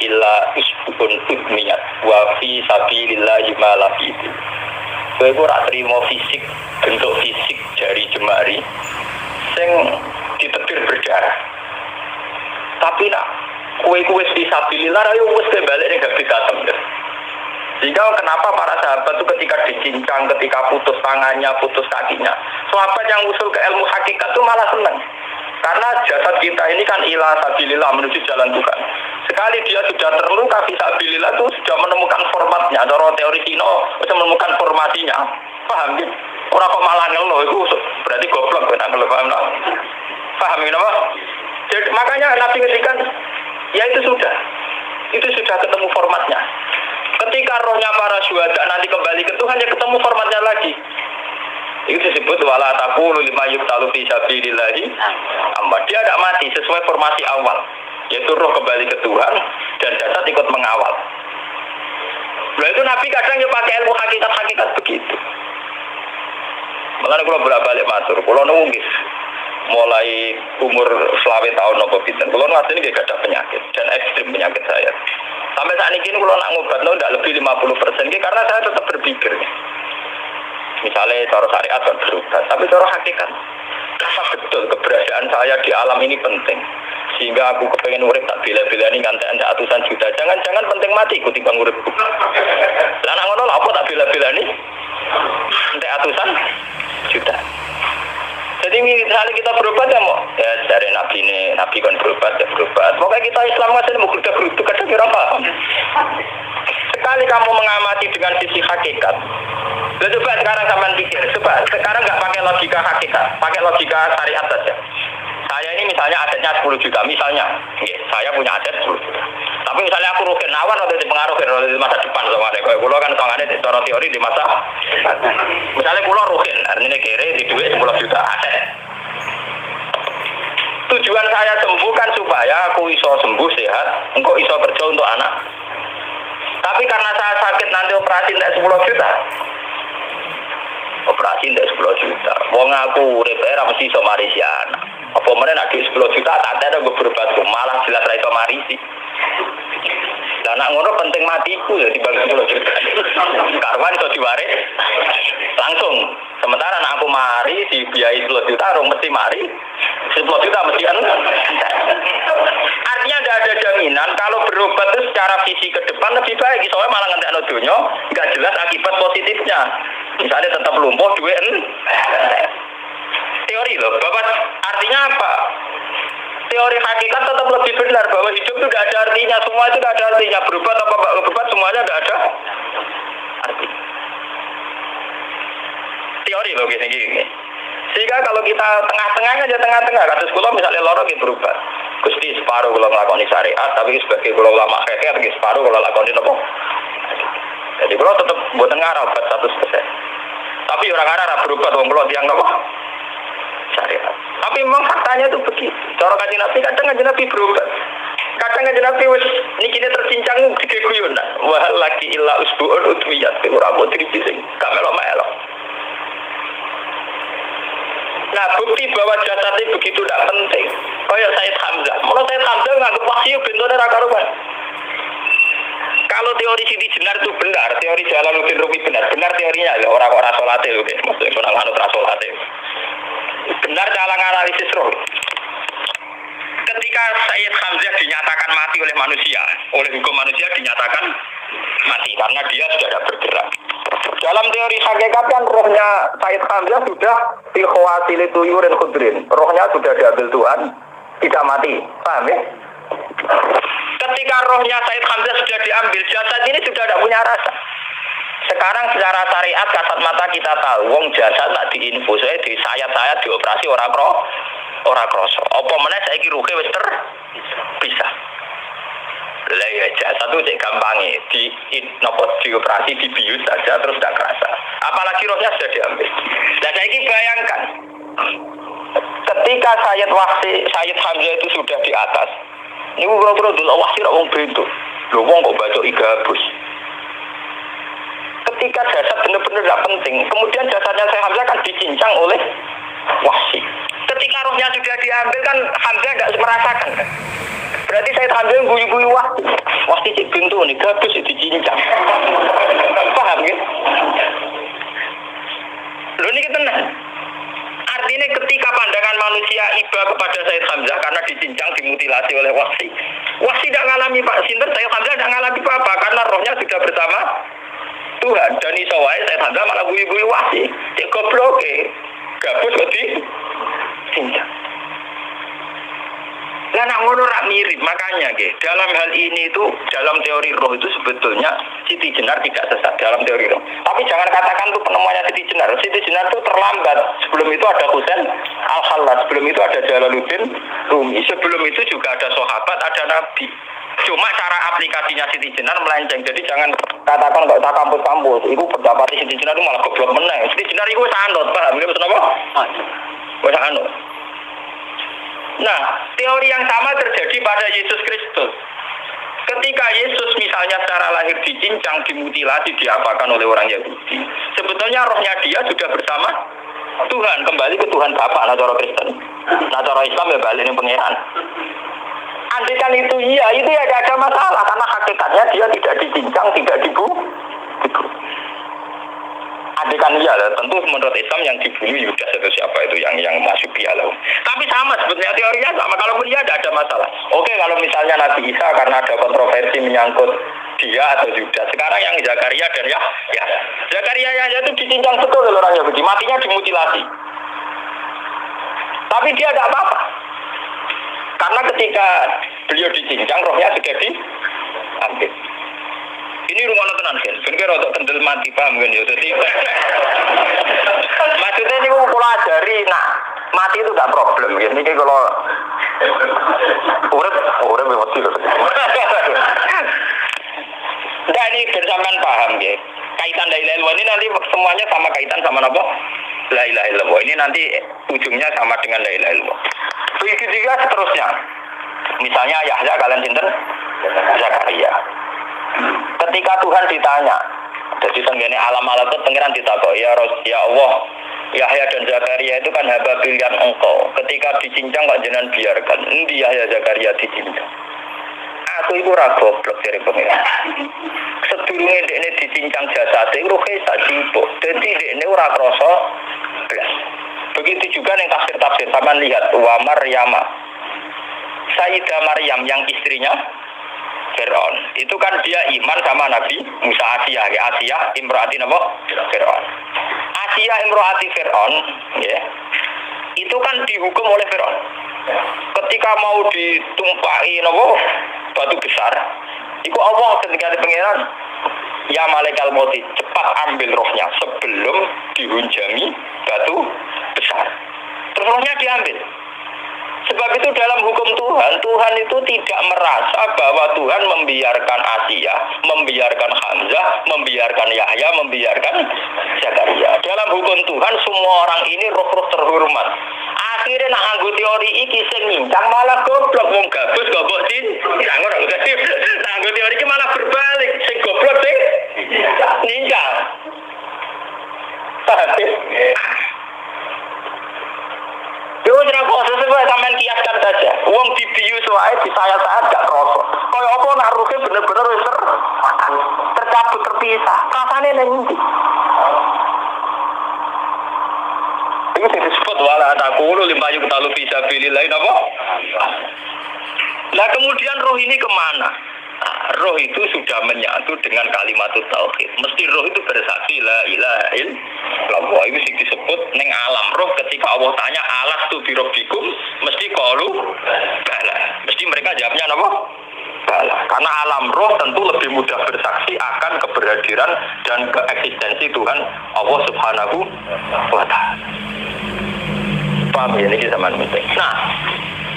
illa usbun udmiyat wa fi sabilillahi ma lafidu. Kowe ora trimo fisik, bentuk fisik jari jemari sing ditebir berdarah. Tapi nak kowe wis fisabilillah ayo wis balik ning gak dikatem. Sehingga kenapa para sahabat itu ketika dicincang, ketika putus tangannya, putus kakinya, sahabat yang usul ke ilmu hakikat itu malah senang. Karena jasad kita ini kan ila sabilillah menuju jalan Tuhan. Sekali dia sudah terluka fisabilillah itu sudah menemukan formatnya. Cara teori Sino sudah menemukan formasinya. Paham gitu? Orang kok malah ngeluh itu berarti goblok kan ngeluh, paham tak? Paham gitu apa? Jadi makanya Nabi ngertikan ya itu sudah ketemu formatnya. Ketika rohnya para syuhada nanti kembali ke Tuhan, ya ketemu formatnya lagi. Itu disebut wala taqulu lima yuqtalu fi sabilillahi amma. Dia tidak mati sesuai formasi awal, yaitu roh kembali ke Tuhan dan jasad ikut mengawal. Nah itu Nabi kadang ya pakai ilmu hakikat begitu. Makanya kalau bolak-balik matur, kalau nunggis mulai umur selawe tahun nopo pinten, kalau ngasih ini gak ada penyakit dan ekstrim penyakit saya. Sampai saat ini kalau nak ngobat tidak lebih 50%, karena saya tetap berpikir. Misalnya cara syariat kan berubah, tapi cara hakikat, apa betul keberadaan saya di alam ini penting, sehingga aku kepengen urip tak bila-bila ini ngantek atusan juta. Jangan-jangan penting mati ikuti bang urip. Lah nak ngono apa tak bila-bila ini ngantek atusan juta. Jadi misalnya kita berobat ya mau ya dari Nabi kan berobat ya berobat. Pokoknya kita Islam masih mau kerja geruduk kadang kira paham. Sekali kamu mengamati dengan sisi hakikat, coba sekarang sampean pikir, coba sekarang nggak pakai logika hakikat, pakai logika syariat saja. Saya ini misalnya asetnya 10 juta, misalnya, saya punya aset 10 juta. Tapi misalnya aku rugi nawar atau dipengaruhi di masa depan sama ada. Kalau pulau kan soalnya secara teori di masa, misalnya pulau rugi, artinya kere di duit 10 juta aset. Tujuan saya sembuh kan supaya aku iso sembuh sehat, engkau iso kerja untuk anak. Tapi karena saya sakit nanti operasi tidak 10 juta. Operasi tidak 10 juta. Wong aku urip era mesti iso marisi anak. Apa meneh nek 10 juta tak ada gue berobat malah jelas ra iso marisi. Lah nek ngono penting matiku ya dibanding 10 juta. Karwan iso diwaris langsung. Sementara nek aku mari dibiayai 10 juta rong mesti mari 10 juta mesti kan. Artinya tidak ada jaminan kalau berobat itu secara visi ke depan lebih baik. Soalnya malah ngentekno donya enggak jelas akibat positifnya. Misalnya tetap lumpuh duit teori loh, Bapak artinya apa? Teori hakikat tetap lebih benar bahwa hidup itu tidak ada artinya, semua itu tidak ada artinya. Berobat apa enggak berobat semuanya tidak ada artinya. Teori loh gini. Sehingga kalau kita tengah-tengah aja tengah-tengah, kasus kula misalnya loro gitu berubah. Gusti separuh kalau melakukan syariat, tapi sebagai kalau ulama kekeh, tapi separuh kalau lakukan apa? Jadi kalau tetap buat ngarah obat 100%. Tapi orang ngarah berubah, orang kalau tiang apa? Syariat. Tapi memang faktanya itu begitu. Cara kaji Nabi kadang kaji Nabi berubah. Kadang kaji Nabi wis niki tercincang tiga guyon. Wah lagi illa usbuun utmiyat. Ora mau tripis sing gak melok-melok. Nah bukti bahwa jasad itu begitu tidak penting. Kayak Sayyid Hamzah. Menurut Sayyid Hamzah nganggep wahyu bentone ra karuan. Kalau teori Siti Jenar itu benar, teori Jalaluddin Rumi benar teorinya ya orang-orang salate lho, maksudnya orang anut salate. Benar cara analisis roh. Ketika Sayyid Hamzah dinyatakan mati oleh manusia, oleh hukum manusia dinyatakan mati karena dia sudah tidak bergerak. Dalam teori hakikat kan rohnya Sayyid Hamzah sudah fi khawasil tuyurin khudrin. Rohnya sudah diambil Tuhan, tidak mati. Paham ya? Ketika rohnya Sayyid Hamzah sudah diambil, jasad ini sudah tidak punya rasa. Sekarang secara syariat kasat mata kita tahu, wong jasad tak diinfus, di sayat-sayat dioperasi orang kroso. Apa meneh saiki ruhe wis bisa. Lah ya jasad itu cek gampange dioperasi dibius saja terus tidak kerasa. Apalagi rohnya sudah diambil. Nah saiki bayangkan ketika Sayyid Hamzah itu sudah di atas. Ini bro-bro dulu wahsi wong bentuk. Lho wong kok baca igabus. Ketika jasad benar-benar tidak penting, kemudian jasadnya Sayyid Hamzah kan dicincang oleh wahsi. Ketika rohnya sudah diambil kan Hamzah tidak merasakan kan. Berarti saya tampil guyu-guyu wah cicik pintu nih gabus dicincang. Paham ya? Lho ini tenang. Artinya ketika pandangan manusia iba kepada Sayyid Hamzah karena dicincang, dimutilasi oleh Wahsy. Wahsy tidak mengalami Pak Sinten, Sayyid Hamzah tidak mengalami apa-apa karena rohnya sudah bersama Tuhan. Dan iso wae Sayyid Hamzah malah guyu-guyu Wahsy. Cek goblok gabus kok dicincang. Lah nak ngono rak mirip, makanya dalam hal ini itu dalam teori roh itu sebetulnya Siti Jenar tidak sesat dalam teori roh. Tapi jangan katakan itu penemuannya Siti Jenar. Siti Jenar itu terlambat. Sebelum itu ada Husain Al-Khallas, sebelum itu ada Jalaluddin Rumi, sebelum itu juga ada sahabat, ada nabi. Cuma cara aplikasinya Siti Jenar melenceng. Jadi jangan katakan kok tak kampus-kampus. Iku pendapat Siti Jenar itu malah goblok meneh. Siti Jenar itu sanut, paham nggih maksud apa? Wis sanut. Nah, teori yang sama terjadi pada Yesus Kristus. Ketika Yesus misalnya secara lahir dicincang, dimutilasi, diapakan oleh orang Yahudi, sebetulnya rohnya dia sudah bersama Tuhan, kembali ke Tuhan Bapa, nah cara Kristen. Nah cara Islam ya balik ke pangeran. Andaikan itu iya, itu ya tidak ada masalah, karena hakikatnya dia tidak dicincang, tidak dibunuh. Andaikan iya, tentu menurut Islam yang dibunuh Yudas atau siapa itu yang masuk pialau. Tapi sama sebetulnya teorinya sama. Kalaupun iya tidak ada masalah. Oke, kalau misalnya Nabi Isa karena ada kontroversi menyangkut dia atau Yudas. Sekarang yang Zakaria dan ya Zakaria ya itu dicincang betul oleh orang Yahudi, matinya dimutilasi. Tapi dia tidak apa-apa. Karena ketika beliau dicincang, rohnya sudah diambil. Ini rumah tenan kan, bener untuk kendel mati paham kan ya. Jadi maksudnya ini kalau ajari, nah mati itu gak problem kan. Ini kalau urip mati loh. Nah ini bersamaan paham ya. Kaitan la ilaha illallah ini nanti semuanya sama kaitan sama apa? La ilaha illallah. Ini nanti ujungnya sama dengan la ilaha illallah. Begitu juga seterusnya. Misalnya Yahya kalian sinten? Zakaria. Ketika Tuhan ditanya, jadi tenggene alam malakut pengiran ditakok, ya Allah, Yahya dan Zakaria itu kan hamba pilihan engkau. Ketika dicincang kok jenengan biarkan. Endi Yahya Zakaria dicincang? Aku iku ora goblok dari pengiran. Sedurunge dekne dicincang jasate rohe sak jipuk. Dadi dekne ora krasa blas. Begitu juga ning tafsir-tafsir sampean lihat wa Maryama. Sayyidah Maryam yang istrinya Fir'aun. Itu kan dia iman sama Nabi Musa. Asiyah imro'ati apa? Fir'aun. Asiyah imro'ati Fir'aun ya. Itu kan dihukum oleh Fir'aun. Ketika mau ditumpahi apa? Batu besar. Iku Allah ketika pengiran, ya malaikat maut cepat ambil rohnya sebelum dihunjami batu besar. Terus rohnya diambil. Sebab itu dalam hukum Tuhan, Tuhan itu tidak merasa bahwa Tuhan membiarkan Asiyah, membiarkan Hamzah, membiarkan Yahya, membiarkan Zakaria. Dalam hukum Tuhan semua orang ini roh-roh terhormat. Akhirnya nak nganggo teori iki sing nyincang malah goblok wong gabus goblok sih. Jangan ora dadi nganggo teori iki malah berbalik, sing goblok sing nyincang. Yo ora kok sesuai sampean kiaskan saja. Wong dibius wae disayat-sayat gak kroso. Kaya apa nak ruhe bener-bener wis tercabut terpisah. Rasane ning ndi? Iku disebut wala taqulu limayuk talu fi sabilillah napa? Lah kemudian roh ini kemana? Nah, roh itu sudah menyatu dengan kalimat tauhid. Mesti roh itu bersaksi la ilaha illallah. Itu sing disebut ning alam roh ketika Allah tanya alastu bi rabbikum, mesti qalu bala. Mesti mereka jawabnya apa? Bala. Karena alam roh tentu lebih mudah bersaksi akan keberhadiran dan keeksistensi Tuhan Allah Subhanahu wa taala. Paham ya ini zaman penting. Nah,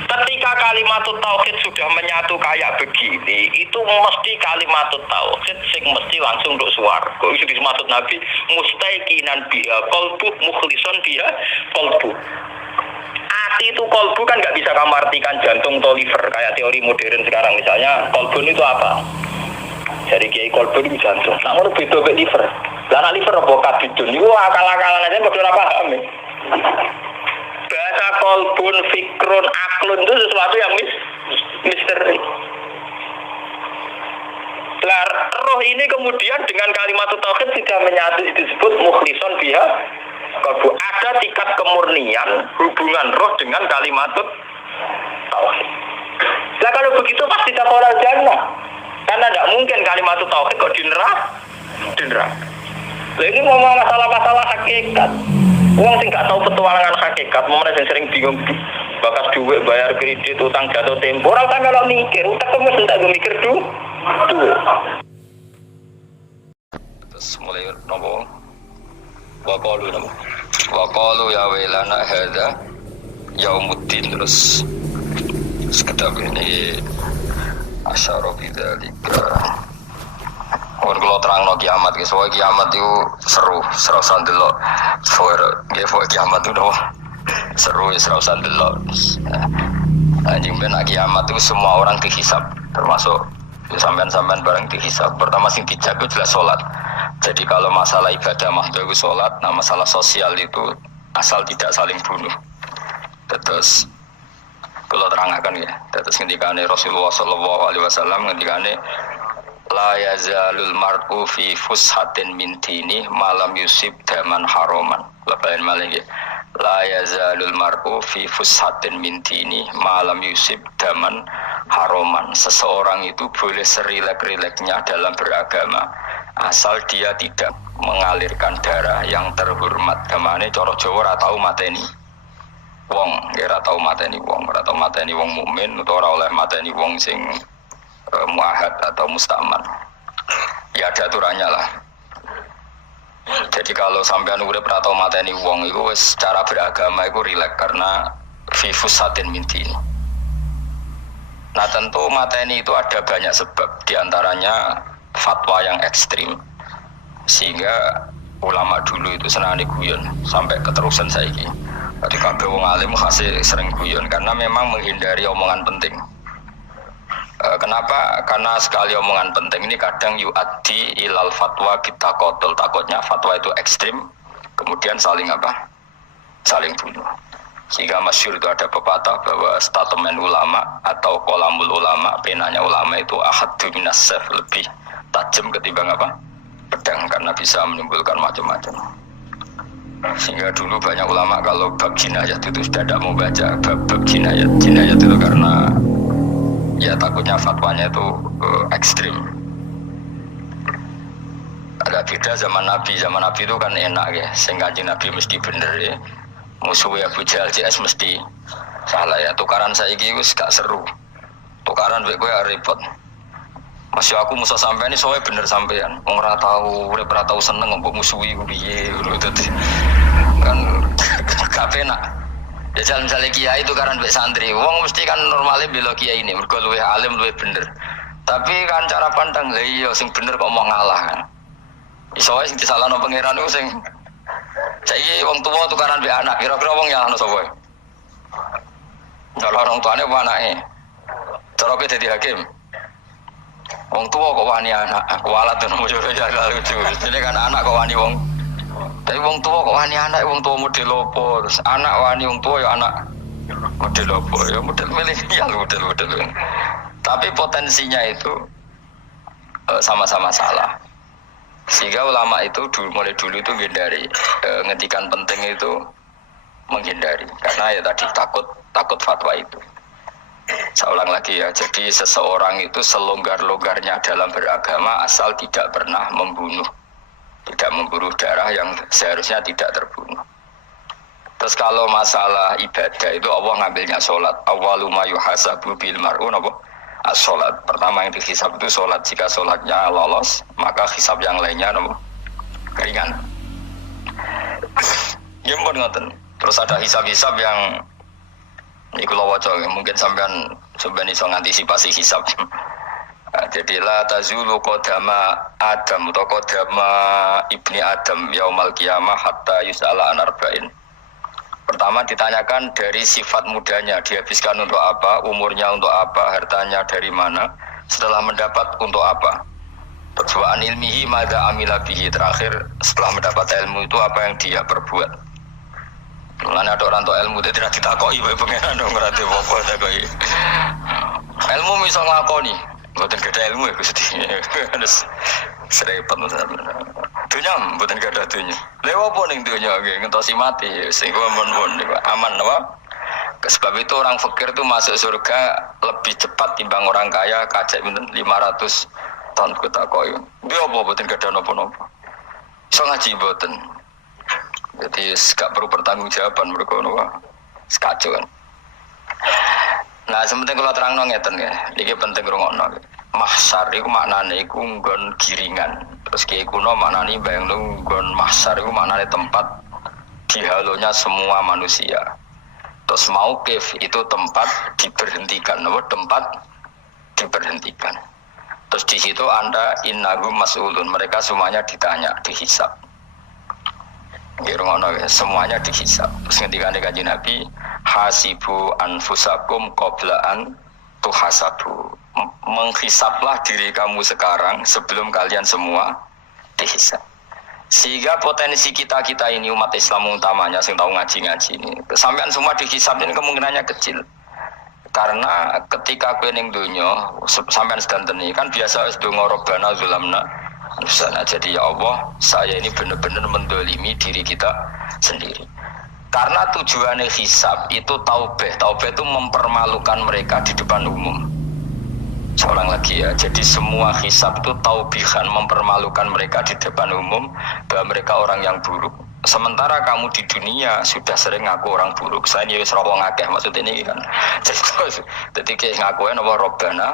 ketika kalimat tauhid sudah menyatu kayak begini, itu mesti kalimat tauhid sing mesti langsung untuk swarga. Itu dimaksud Nabi mustaiqinan biha qalbu mukhlishon biha qalbu. Hati itu qalbu kan nggak bisa kamu artikan jantung atau liver kayak teori modern sekarang. Misalnya qalbu itu apa? Jadi kiai qalbu itu jantung. Nah, ngono beda mek liver. Lah liver apa kabidun? Iku akal-akalan aja padha ora paham. Bahasa kolbun, fikrun, aklun itu sesuatu yang misteri. Roh ini kemudian dengan kalimat tauhid sudah menyatu, disebut mukhlison biha qalbu. Ada tingkat kemurnian hubungan roh dengan kalimat tauhid. Nah kalau begitu pasti dakhala jannah. Karena tidak mungkin kalimat tauhid kok di neraka. Lah ini ngomong masalah-masalah hakikat. Wong sing gak tahu petualangan hakikat, mau sing sering bingung bakas duit, bayar kredit, utang jatuh tempo. Ora usah melok mikir, utek mesti entek mikir duit. Terus mulai nopo? Waqalu ya wailana hadza yaumuddin, terus sekedap ini asyara bidzalika. Kalau terang kiamat, soal kiamat itu seru sandelok. Soal kiamat itu seru, seru sandelok. Anjing benak kiamat itu semua orang dihisab, termasuk sampean-sampean bareng dihisab. Pertama sing dijaga jelas sholat. Jadi kalau masalah ibadah mahdoh itu sholat, nah masalah sosial itu asal tidak saling bunuh. Terus kalau terangkan ya, terus ngendikane Rasulullah SAW ngendikane la yazalul mar'u fi fushatin min dini malam yusib daman haroman. Lebaran malah ya. La yazalul mar'u fi fushatin min dini malam yusib daman haroman. Seseorang itu boleh serilek-rileknya dalam beragama asal dia tidak mengalirkan darah yang terhormat. Gamane cara Jawa ora tau mateni wong, ora tau mateni wong, ora tau mateni wong mukmin utawa ora oleh mateni wong sing muahad atau mustaman. Ya ada aturannya lah. Jadi kalau sampean urip ora tau mateni wong iku wis secara beragama iku rileks karena fifusatin minti. Nah tentu mateni itu ada banyak sebab, diantaranya fatwa yang ekstrim sehingga ulama dulu itu senang guyon sampai keterusan saiki. Jadi kabeh wong alim khasih sering guyon karena memang menghindari omongan penting. Kenapa? Karena sekali omongan penting ini kadang yu'addi ilal fatwa kita kotul. Takutnya fatwa itu ekstrim, kemudian saling saling bunuh. Sehingga masyhur itu ada pepatah bahwa statement ulama atau kolamul ulama, penanya ulama itu ahaddu minas sayf, lebih tajam ketimbang pedang, karena bisa menimbulkan macam-macam. Sehingga dulu banyak ulama kalau bab jinayat itu sudah tidak mau baca bab jinayat itu karena ya takutnya fatwanya itu ekstrim. Ada beda zaman Nabi itu kan enak ya, sehingga Nabi mesti bener ya. Musuhnya Abu Jahal CS mesti salah ya. Tukaran saiki wis gak seru. Tukaran mek kowe repot. Masih aku musuh sampean ini soalnya bener sampean. Wong ora tau, urip ora tau seneng mbok musuhi ku piye ngono dadi. Kan gak penak. Ya misalnya kiai itu karena mbek santri, wong mesti kan normalnya bela kiai ini, mergo luwih alim luwih bener. Tapi kan cara pandang, lah iya sing bener kok mau ngalah kan. Iso wae sing disalahno pangeran iku sing saiki wong tuwa tukaran mbek anak, kira-kira wong nyalahno sapa? Kalau orang tuane apa anake? Cara kowe dadi hakim. Wong tuwa kok wani anak, kualat ngono yo jagal lucu. Jadi kan anak kok wani wong. Tapi wong tua kok wani anak, wong tua model opo, terus anak wani wong tua ya anak model opo, ya model milenial model. Tapi potensinya itu sama-sama salah. Sehingga ulama itu mulai dulu itu menghindari, ngetikan penting itu menghindari, karena ya tadi takut fatwa itu. Saya ulang lagi ya, jadi seseorang itu selonggar-longgarnya dalam beragama asal tidak pernah membunuh. Tidak memburu darah yang seharusnya tidak terbunuh. Terus kalau masalah ibadah itu Allah ngambilnya sholat. Awwalu ma yuhasabu bil mar'u as-sholat. Pertama yang dihisab itu sholat. Jika sholatnya lolos, maka hisab yang lainnya ringan. Ya pun ngoten. Terus ada hisab-hisab yang iku lawaca, mungkin sampean iso ngantisipasi hisab. Jadilah tazulu qadama Adam atau qadama ibni Adam yaumal qiyamah hatta yus'ala an arba'in. Pertama ditanyakan dari sifat mudanya, dihabiskan untuk apa, umurnya untuk apa, hartanya dari mana, setelah mendapat untuk apa. Perjuaan ilmihi madza amila bihi, terakhir setelah mendapat ilmu itu apa yang dia perbuat. Mulane ada orang tua ilmu itu tidak ditakoki wae pangeran dong berarti apa takoki. Ilmu bisa nglakoni, mboten gadah ilmu ya Gusti. Terus serempet dunya mboten gadah dunya. Lha opo ning dunya nggih ngentosi mati sing aman apa? Sebab itu orang fakir itu masuk surga lebih cepat timbang orang kaya kajak 500 tahun kota koyo. Dia apa mboten gadah napa-napa. Iso ngaji mboten. Jadi gak perlu pertanggungjawaban mereka napa. Sekacau kan. Nah, sementing kalau terang ngeten ya, ini penting rungokno. Mahsyar itu maknane iku nggon giringan. Terus kiai kuno maknane bayangno nggon mahsyar itu maknane tempat dihalonya semua manusia. Terus mauqif itu tempat diberhentikan, tempat diberhentikan. Terus di situ Anda innahum mas'ulun, mereka semuanya ditanya, dihisab. Semuanya dihisab. Terus ketika Kanjeng Nabi hasibu anfusakum qabla an tuhasabu. Menghisablah diri kamu sekarang sebelum kalian semua dihisab. Sehingga potensi kita ini umat Islam utamanya yang tahu ngaji-ngaji ini, sampean semua dihisab ini kemungkinannya kecil. Karena ketika kowe ning donya sampean sedanteni kan biasa wis donga robbana zulamna anfusana. Jadi ya Allah, saya ini benar-benar mendolimi diri kita sendiri. Karena tujuannya hisab itu taubah. Taubah itu mempermalukan mereka di depan umum. Seorang lagi ya, jadi semua hisab itu taubihan, mempermalukan mereka di depan umum bahwa mereka orang yang buruk. Sementara kamu di dunia sudah sering ngaku orang buruk. Saya ini serobong akeh maksud ini kan. Jadi kayak ngakuin apa robbana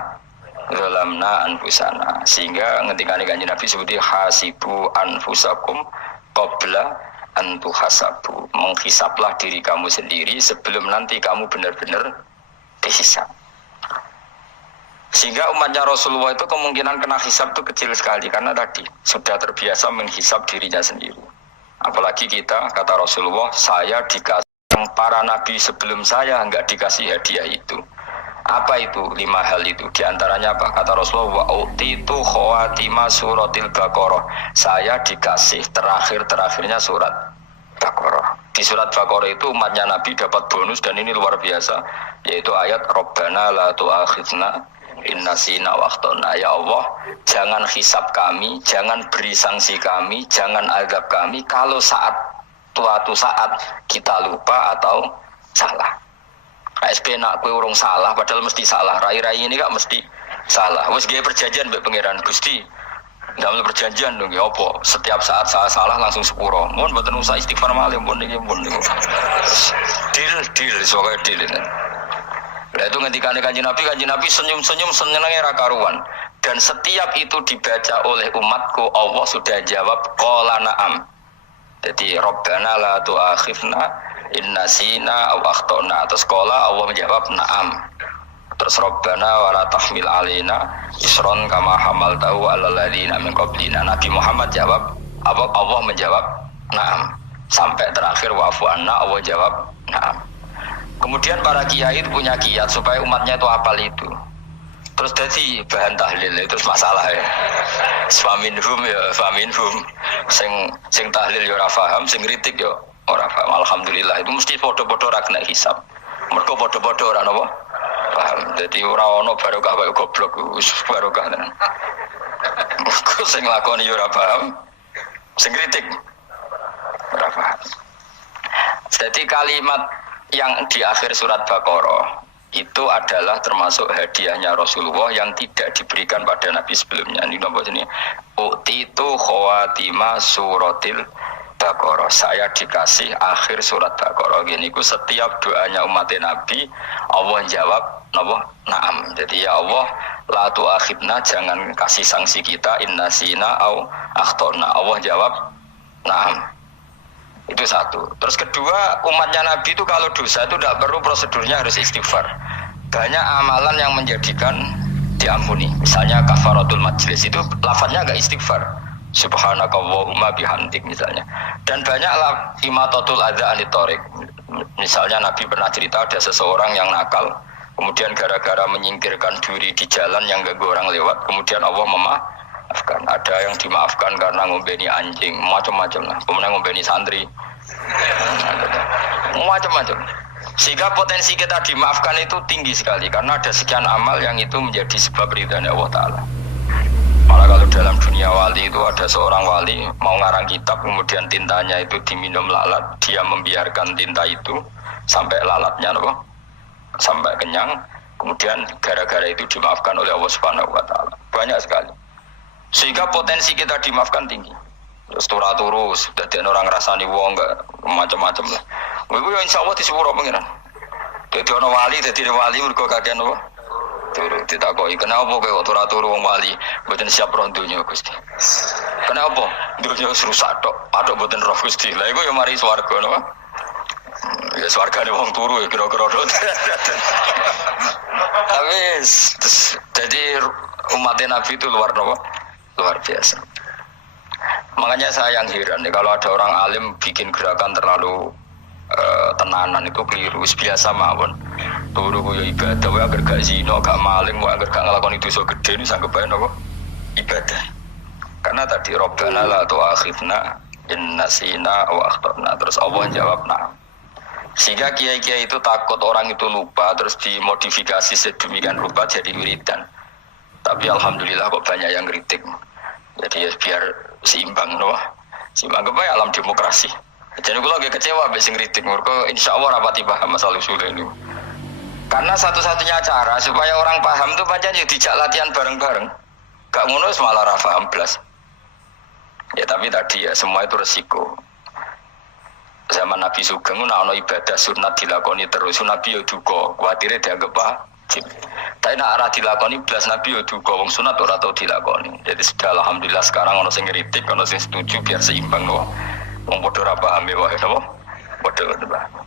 zalamna anfusana. Sehingga ketika Kanjeng Nabi sebuti hasibu anfusakum qabla antuhasabu. Menghisaplah diri kamu sendiri sebelum nanti kamu benar-benar dihisab. Sehingga umatnya Rasulullah itu kemungkinan kena hisab itu kecil sekali karena tadi sudah terbiasa menghisab dirinya sendiri. Apalagi kita, kata Rasulullah, saya dikasih yang para nabi sebelum saya enggak dikasih hadiah itu. Apa itu? 5 hal itu. Di antaranya apa? Kata Rasulullah, wa utitu khawatima suratil Baqarah. Saya dikasih terakhirnya surat Baqarah. Di surat Baqarah itu umatnya Nabi dapat bonus dan ini luar biasa, yaitu ayat Rabbana la tu'akhidna inna sina waqtona. Ya Allah, jangan hisab kami, jangan beri sanksi kami, jangan azab kami kalau suatu saat kita lupa atau salah. ASP nak kowe urung salah padahal mesti salah. Rai-rai ini gak mesti salah. Wis gawe perjanjian mbek pangeran Gusti. Dalam perjanjian dong ya apa? Setiap saat salah langsung sepuro. Mohon mboten usah istighfar malih pun niki pun niku. Deal soalnya deal ini. Nah itu ketika Kanjeng Nabi senyum-senyum senengnya ra karuan. Dan setiap itu dibaca oleh umatku, Allah sudah jawab qala na'am. Jadi Rabbana la tu'akhifna in nasina aw akhtana. Terus qala Allah menjawab na'am. Terus Rabbana wa la tahmil alaina isron kama hamaltahu 'alal ladzina min qablina. Nabi Muhammad jawab, Allah menjawab na'am. Sampai terakhir wa'fu anna, Allah jawab na'am. Kemudian para kiai itu punya kiat supaya umatnya itu hafal itu. Terus jadi bahan tahlil itu masalah ya. Faminhum ya, faminhum. Sing tahlil ya ora paham, sing kritik ya ora paham. Alhamdulillah itu mesti podo-podo ra kena hisab. Mergo podo-podo ora napa? Paham. Jadi ora ono barokah kaya goblok wis barokah tenan. Mergo sing lakoni ya ora paham, sing kritik ora paham. Jadi kalimat yang di akhir surat Baqarah itu adalah termasuk hadiahnya Rasulullah yang tidak diberikan pada Nabi sebelumnya. Ini nomor ini. Utitu khawatima suratil Baqarah. Saya dikasih akhir surat Baqarah. Gini ku setiap doanya umat Nabi Allah jawab na'am. Jadi ya Allah la tu'akhidna, jangan kasih sanksi kita inna sina au akhtona. Allah jawab na'am. Itu satu. Terus kedua, umatnya Nabi itu kalau dosa itu tidak perlu prosedurnya harus istighfar. Banyak amalan yang menjadikan diampuni. Misalnya kafaratul majlis itu lafadznya enggak istighfar. Subhanakallahumma bihamdik misalnya. Dan banyak imatatul adza anit thoriq. Misalnya Nabi pernah cerita ada seseorang yang nakal, kemudian gara-gara menyingkirkan duri di jalan yang ganggu orang lewat, kemudian Allah memaafkan. Ada yang dimaafkan karena ngombeni anjing, macam-macam lah. Kemudian ngombeni santri, macam-macam. Sehingga potensi kita dimaafkan itu tinggi sekali karena ada sekian amal yang itu menjadi sebab ridhanya Allah Ta'ala. Malah kalau dalam dunia wali itu ada seorang wali mau ngarang kitab, kemudian tintanya itu diminum lalat, dia membiarkan tinta itu sampai lalatnya sampai kenyang, kemudian gara-gara itu dimaafkan oleh Allah Subhanahu wa Ta'ala. Banyak sekali. Sehingga potensi kita dimaafkan tinggi. Terus turus, jadi orang rasani wong enggak macam-macam lah. Iku ya insyaallah disepuro pengiran. Dadi ana wali, mergo kakean apa? Turu ditakoki, "Kenapa kowe kok turu wong wali? Mboten siap roh donya, Gusti." "Kenapa? Donya wis rusak tok, patok mboten roh Gusti." Lah iku ya mari swarga napa? Ya swargane wong turu ya kira-kira dot. Tapi jadi umat Nabi itu luar biasa. Makanya saya yang heran nih kalau ada orang alim bikin gerakan terlalu tenanan itu keliru, biasa mawon. Turu ku ya ibadah, wae agar gak zina, gak maling, wae agar gak nglakoni dosa gede ini sanggep bae napa? Ibadah. Karena tadi Rabbana la tu'akhidna in nasina wa akhtana. Terus Allah jawab nah. Sehingga kiai-kiai itu takut orang itu lupa terus dimodifikasi sedemikian rupa jadi wiridan. Tapi alhamdulillah kok banyak yang kritik. Jadi ya biar seimbang loh. Seimbang kepada alam demokrasi. Jadi kalau lagi kecewa abis ngritik mereka insyaallah rapati paham masalah usul ini. Karena satu-satunya cara supaya orang paham itu pancen ya dijak latihan bareng-bareng. Gak ngono malah ra paham blas. Ya tapi tadi ya semua itu resiko. Zaman Nabi Sugeng ana ibadah sunat dilakoni terus Nabi yo duka, kuwatire dianggap wajib. Tapi nek ora dilakoni blas Nabi yo duka, wong sunat ora tau dilakoni. Jadi sudah alhamdulillah sekarang ana sing ngritik, ana sing setuju biar seimbang loh. Wong padha ora paham wae napa? Padha paham.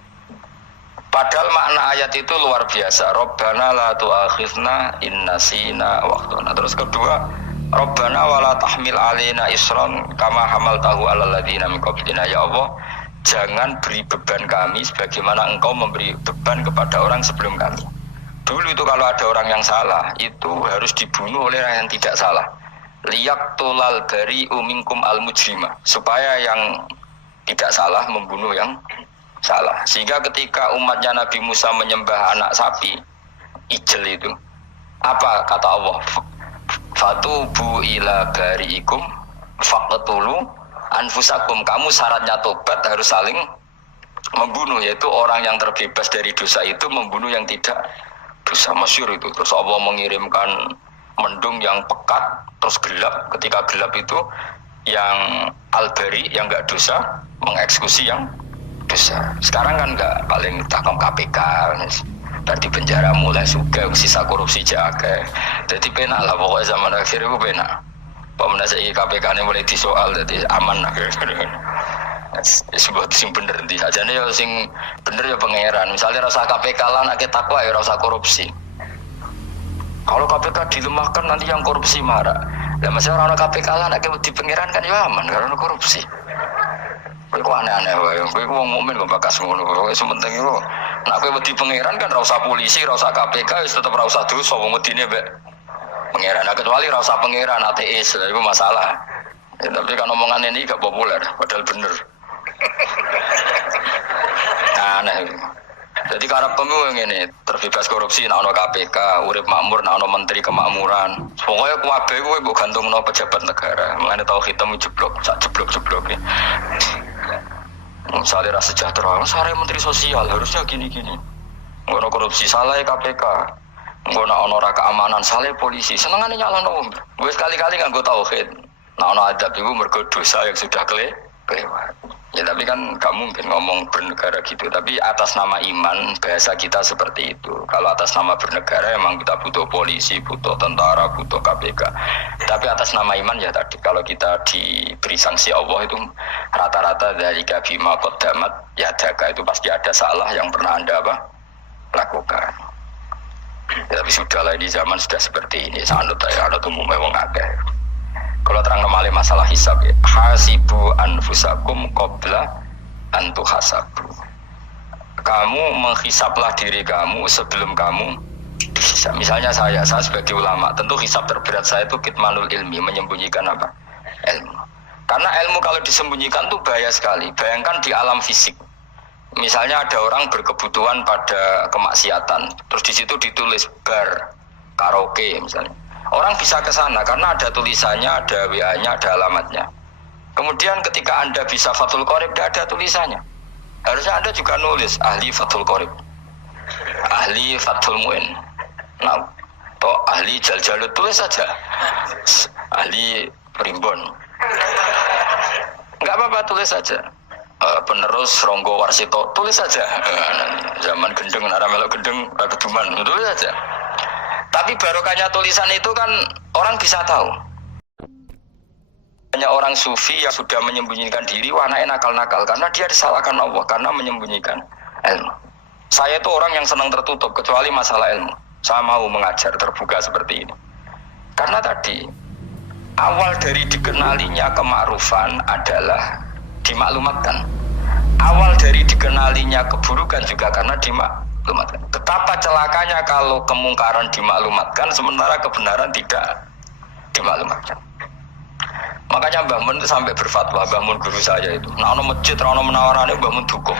Padahal makna ayat itu luar biasa. Rabbana la tu'akhidna in nasina wa akhtana. Terus kedua, Rabbana wala tahmil alaina isran kama hamaltahu alal ladzina min qablina. Ya Allah, jangan beri beban kami sebagaimana Engkau memberi beban kepada orang sebelum kami. Dulu itu kalau ada orang yang salah, itu harus dibunuh oleh orang yang tidak salah. Liyaqtulal bari'u minkum al-mujrima. Supaya yang tidak salah membunuh yang salah. Sehingga ketika umatnya Nabi Musa menyembah anak sapi, ijel itu, apa kata Allah? Fatubu ila bari'ikum faqtulu anfusakum. Kamu syaratnya tobat harus saling membunuh, yaitu orang yang terbebas dari dosa itu membunuh yang tidak dosa. Masyhur itu. Terus Allah mengirimkan mendung yang pekat terus gelap. Ketika gelap itu yang al-bari yang enggak dosa mengeksekusi yang dosa. Sekarang kan enggak, paling takam KPK dan di penjara mulai juga sisa korupsi jaga. Jadi penak lah pokoknya zaman akhir itu penak. Pemenang saya KPK ini mulai disoal jadi aman lah. Sebuah sing bener di aja nih, sing bener ya pangeran. Misalnya rasa KPK lah nak takwa ya rasa korupsi. Kalau KPK dilemahkan nanti yang korupsi marah. Lah masih orang KPK lah nak di pangeran kan ya aman karena korupsi. Kowe aneh-aneh wae. Kowe wong mukmin kok bakas ngono. Kowe sementing iku nek kowe wedi pangeran kan ora usah polisi, ora usah KPK, wis tetep ora usah dosa wong wedine mbek pangeran. Nah, kecuali ora usah pangeran ateis, itu masalah. Ya, tapi kan omongan ini gak populer, padahal bener. Aneh. Jadi karena pemilu ini terbebas korupsi, nak ono KPK, urip makmur, nak ono menteri kemakmuran. Pokoknya kuabe gue mbok gantungno pejabat negara. Mengenai tahu hitam jeblok, sak jeblok-jeblok ya. Misalnya rasa sejahtera, sare menteri sosial harusnya gini-gini. Ngono korupsi salah ya KPK. Ngono ono ra keamanan salah polisi. Senengane nyalano. Gue sekali-kali nganggo tauhid. Nah ono adab iku mergo dosa yang sudah kelewat. Ya tapi kan gak mungkin ngomong bernegara gitu. Tapi atas nama iman bahasa kita seperti itu. Kalau atas nama bernegara emang kita butuh polisi, butuh tentara, butuh KPK. Tapi atas nama iman ya tadi kalau kita diberi sanksi Allah itu rata-rata dari bima qaddamat ya daga itu pasti ada salah yang pernah Anda lakukan. Ya, tapi sudahlah di zaman sudah seperti ini. Sanut ya ada umumnya wong akeh. Kalau terang nomale masalah hisab ya, hasibu anfusakum qabla an tuhasabu. Kamu menghisablah diri kamu sebelum kamu dihisab. Misalnya saya sebagai ulama, tentu hisab terberat saya itu kitmanul ilmi, menyembunyikan apa? Ilmu. Karena ilmu kalau disembunyikan tuh bahaya sekali. Bayangkan di alam fisik. Misalnya ada orang berkebutuhan pada kemaksiatan, terus di situ ditulis bar, karaoke misalnya. Orang bisa ke sana karena ada tulisannya, ada WA-nya, ada alamatnya. Kemudian ketika Anda bisa Fathul Qorib, tidak ada tulisannya. Harusnya Anda juga nulis ahli Fathul Qorib, ahli Fathul Mu'in, nah, atau ahli Jaljalut, tulis saja ahli Primbon. Enggak apa-apa, tulis saja. Penerus Ronggo Warsito, tulis saja. Zaman gendeng, nara melok gendeng, keduman, tulis saja. Tapi barokahnya tulisan itu kan orang bisa tahu. Banyak orang sufi yang sudah menyembunyikan diri, wananya nakal-nakal karena dia disalahkan Allah karena menyembunyikan ilmu. Saya itu orang yang senang tertutup kecuali masalah ilmu. Saya mau mengajar terbuka seperti ini. Karena tadi awal dari dikenalinya kemakrufan adalah dimaklumatkan. Awal dari dikenalinya keburukan juga karena dimaklumatkan. Betapa celakanya kalau kemungkaran dimaklumatkan sementara kebenaran tidak dimaklumatkan. Makanya Mbah Mun itu sampai berfatwa, Mbah Mun guru saya itu. Nah, ono masjid ora ono menawarane Mbah Mun dukuh.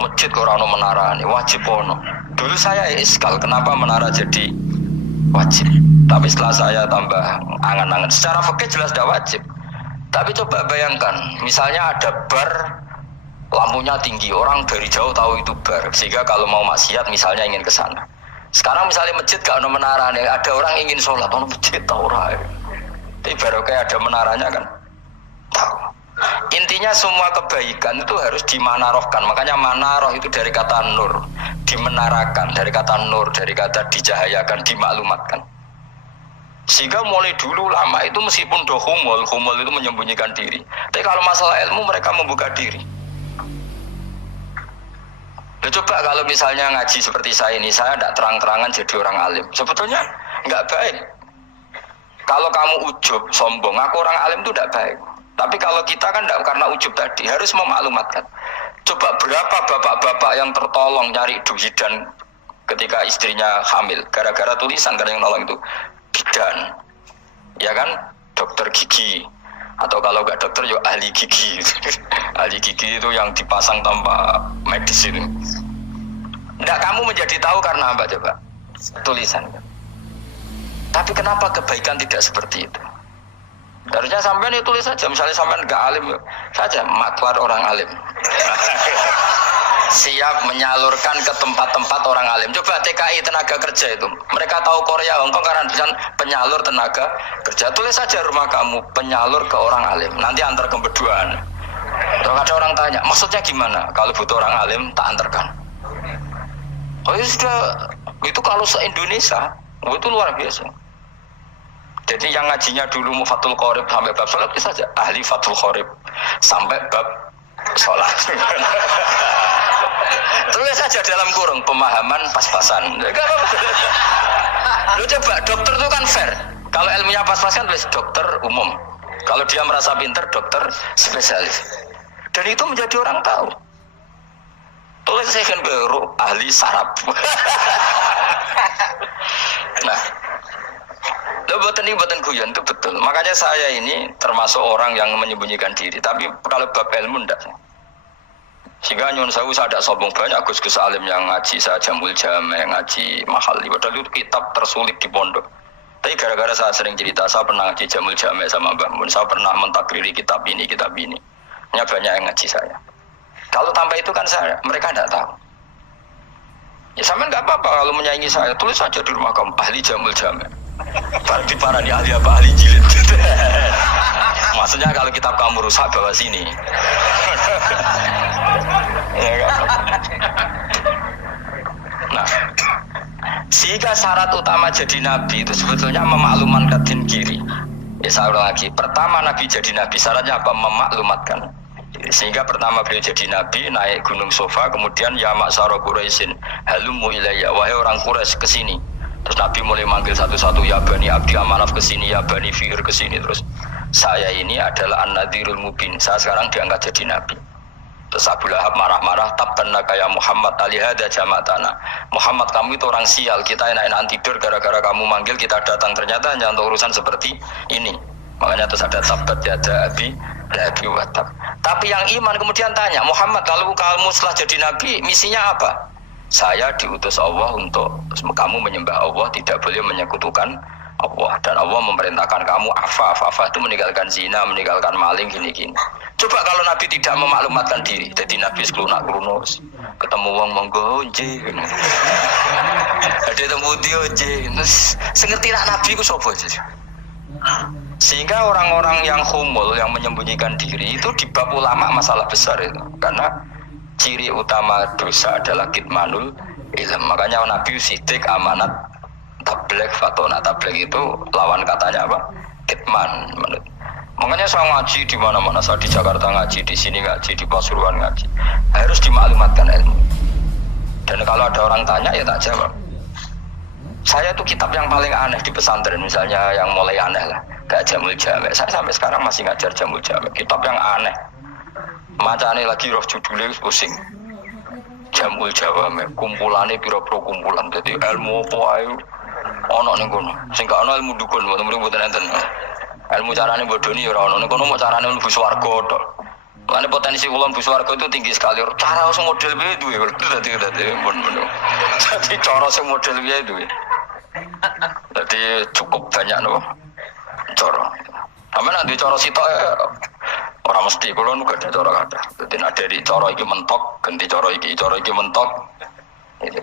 Masjid kok ora ono menarane, wajib ono. Dulu saya iskal kenapa menara jadi wajib. Tapi setelah saya tambah angan-angan, secara fikih jelas tidak wajib. Tapi coba bayangkan, misalnya ada bar, lampunya tinggi, orang dari jauh tahu itu bar, sehingga kalau mau maksiat misalnya ingin ke sana. Sekarang misalnya masjid gak ada menara, ada orang ingin sholat, ono masjid tahu orang. Tapi baru kayak ada menaranya kan, tahu. Intinya semua kebaikan itu harus dimanarohkan. Makanya manaroh itu dari kata nur, dimenarakan, dari kata nur, dari kata dicahayakan, dimaklumatkan. Sehingga mulai dulu lama itu meskipun humul itu menyembunyikan diri. Tapi kalau masalah ilmu mereka membuka diri. Coba kalau misalnya ngaji seperti saya ini, saya tidak terang-terangan jadi orang alim. Sebetulnya nggak baik. Kalau kamu ujub, sombong, aku orang alim itu tidak baik. Tapi kalau kita kan tidak karena ujub tadi, harus memaklumatkan. Coba berapa bapak-bapak yang tertolong nyari duhidan ketika istrinya hamil, gara-gara tulisan, karena yang nolong itu bidan, ya kan, dokter gigi, atau kalau nggak dokter ya ahli gigi. Ahli gigi itu yang dipasang tanpa medis itu. Nggak, kamu menjadi tahu karena apa coba? Tulisan. Tapi kenapa kebaikan tidak seperti itu? Harusnya sampean itu tulis saja, misalnya sampean nggak alim saja, maklar orang alim. Siap menyalurkan ke tempat-tempat orang alim. Coba TKI tenaga kerja itu, mereka tahu Korea, Hongkong karena penyalur tenaga kerja. Tulis saja rumah kamu penyalur ke orang alim. Nanti antar ke berduaan. Kalau ada orang tanya, maksudnya gimana? Kalau butuh orang alim, tak antarkan. Oh itu sudah, itu kalau se-Indonesia, itu luar biasa. Jadi yang ngajinya dulu Fathul Qorib sampai bab sholat bisa saja ahli Fathul Qorib sampai bab sholat. Tulis saja dalam kurung pemahaman pas-pasan. Lu coba dokter itu kan fair. Kalau ilmunya pas-pasan tulis dokter umum. Kalau dia merasa pinter dokter spesialis. Dan itu menjadi orang tahu. Tulis saya kan baru ahli saraf. Nah. Buatan guyon itu betul. Makanya saya ini termasuk orang yang menyembunyikan diri. Tapi kalau bab ilmu enggak. Sehingga nyun saya ada sombong banyak gus-gus alim yang ngaji saya Jamul Jame, yang ngaji Mahali. Padahal itu kitab tersulit di pondok. Tapi gara-gara saya sering cerita, saya pernah ngaji Jamul Jame sama Mbah Mun. Saya pernah mentakriri kitab ini. Hanya banyak yang ngaji saya. Kalau tanpa itu kan mereka enggak tahu. Ya sama enggak apa-apa kalau menyaingi saya. Tulis saja di rumah kamu ahli Jamul Jame. Di parah di ahli apa ahli jilid. Maksudnya kalau kitab kamu rusak bawa sini. Ya kan? Nah, sehingga syarat utama jadi nabi itu sebetulnya memaklumatkan kiri. Ya saya ulang lagi. Pertama nabi jadi nabi syaratnya apa? Memaklumatkan. Sehingga pertama beliau jadi nabi naik gunung Sofa, kemudian ya maksara Quraisyin halumu ilayya, wahai orang Quraisy kesini. Terus Nabi mulai manggil satu-satu, ya Bani Abdi Amanaf kesini, ya Bani Fihr kesini. Terus saya ini adalah An-Nadhirul Mubin, saya sekarang diangkat jadi Nabi. Terus Abu Lahab marah-marah, tabbannaka ya Muhammad alihada jama'tana. Muhammad kamu itu orang sial, kita enak-enakan tidur gara-gara kamu manggil kita datang, ternyata hanya untuk urusan seperti ini. Makanya terus ada tabbat yada abi Nabi watab. Tapi yang iman kemudian tanya, Muhammad, kalau kamu setelah jadi nabi, misinya apa? Saya diutus Allah untuk kamu menyembah Allah, tidak boleh menyekutukan Allah. Dan Allah memerintahkan kamu afa itu meninggalkan zina, meninggalkan maling, gini-gini. Coba kalau Nabi tidak memaklumatkan diri, jadi Nabi sekelunak-kelunus, ketemu wong monggo nggih. Ada temu dia nggih. Sengerti nak Nabi ku sapa aja. Sehingga orang-orang yang humul, yang menyembunyikan diri itu di bab ulama masalah besar itu. Karena ciri utama dosa adalah kitmanul ilm. Makanya Nabi sidik amanat tabligh fatona. Tabligh itu lawan katanya apa? Kitman. Makanya saya ngaji di mana-mana, saya di Jakarta ngaji, di sini ngaji, di Pasuruan ngaji. Harus dimaklumatkan ilmu. Dan kalau ada orang tanya ya tak jawab. Saya itu kitab yang paling aneh di pesantren, misalnya yang mulai aneh lah, kayak Jamul Jamek. Saya sampai sekarang masih ngajar Jamul Jamek. Kitab yang aneh. Macane lagi roh judulnya pusing. Jamul Jamek, kumpulannya pira-pira kumpulan. Jadi ilmu apa ayo ono ning kono. Sing gak ono ilmu dukun, mboten enten. Ilmu carane bodoni ora ono. Ning kono mau carane mlebu swarga tok. Mane potensi kula mlebu swarga itu tinggi sekali. Cara sing model piye duwe. Dadi pun. Jadi cara sing model piye duwe. Jadi cukup banyak no cara. Tapi nanti cara sitok orang mesti kalau nu ada cara ada. Jadi ada di cara iki mentok, ganti cara iki mentok. Gitu.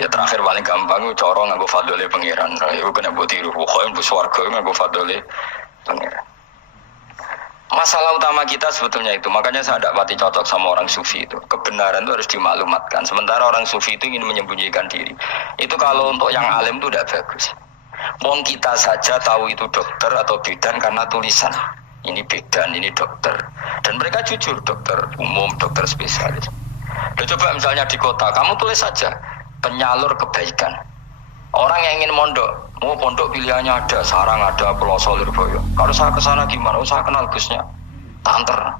Ya terakhir paling gampang cara nganggo fadhole pangeran. Iku kena mbok tiru pokoke mbok swarga nganggo fadhole pangeran. Masalah utama kita sebetulnya itu, makanya saya tidak pati cocok sama orang sufi itu. Kebenaran itu harus dimaklumatkan. Sementara orang sufi itu ingin menyembunyikan diri. Itu kalau untuk yang alim itu tidak bagus. Wong kita saja tahu itu dokter atau bidan karena tulisan. Ini bidan, ini dokter. Dan mereka jujur, dokter umum, dokter spesialis. Dan coba misalnya di kota, kamu tulis saja penyalur kebaikan. Orang yang ingin mondok, mau pondok pilihannya ada, Sarang ada, Peloso, Lirboyo. Kalau saya ke sana gimana? Saya kenal Gusnya, Tanter.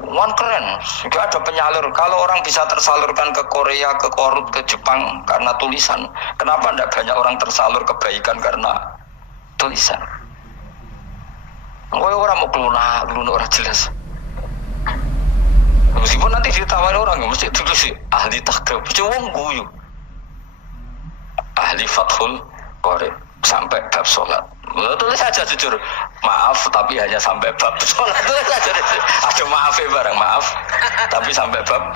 Wan keren, juga ada penyalur. Kalau orang bisa tersalurkan ke Korea, ke Korut, ke Jepang karena tulisan, kenapa tidak banyak orang tersalur kebaikan karena tulisan? Orang mau kelunak orang jelas. Meskipun nanti ditawari orang, mesti tulis sih ahli takrib, cuma guyu. Ahli Fathul Qorib sampai bab sholat. Tulis saja jujur, maaf tapi hanya sampai bab sholat. Tulis saja, ada maafnya bareng maaf, tapi sampai bab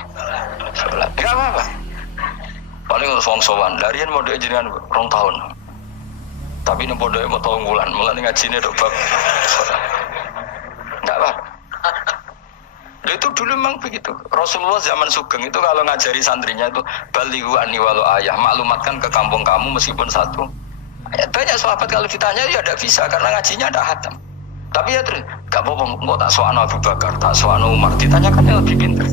sholat. Gak apa-apa. Paling harus wong sowan. Darian mau doa jenengan 2 tahun. Tapi ini mau doa mau 3 bulan. Mulai ngajinya do bab sholat. Gak apa. Itu dulu memang begitu. Rasulullah zaman Sugeng itu kalau ngajari santrinya itu balighu anni walau ayah, maklumatkan ke kampung kamu meskipun 1 ayat. Banyak sahabat kalau ditanya ya tidak bisa karena ngajinya ada hatam. Tapi ya terus gak apa-apa, tak soal Abu Bakar, tak soal Umar, ditanyakan yang lebih pintar.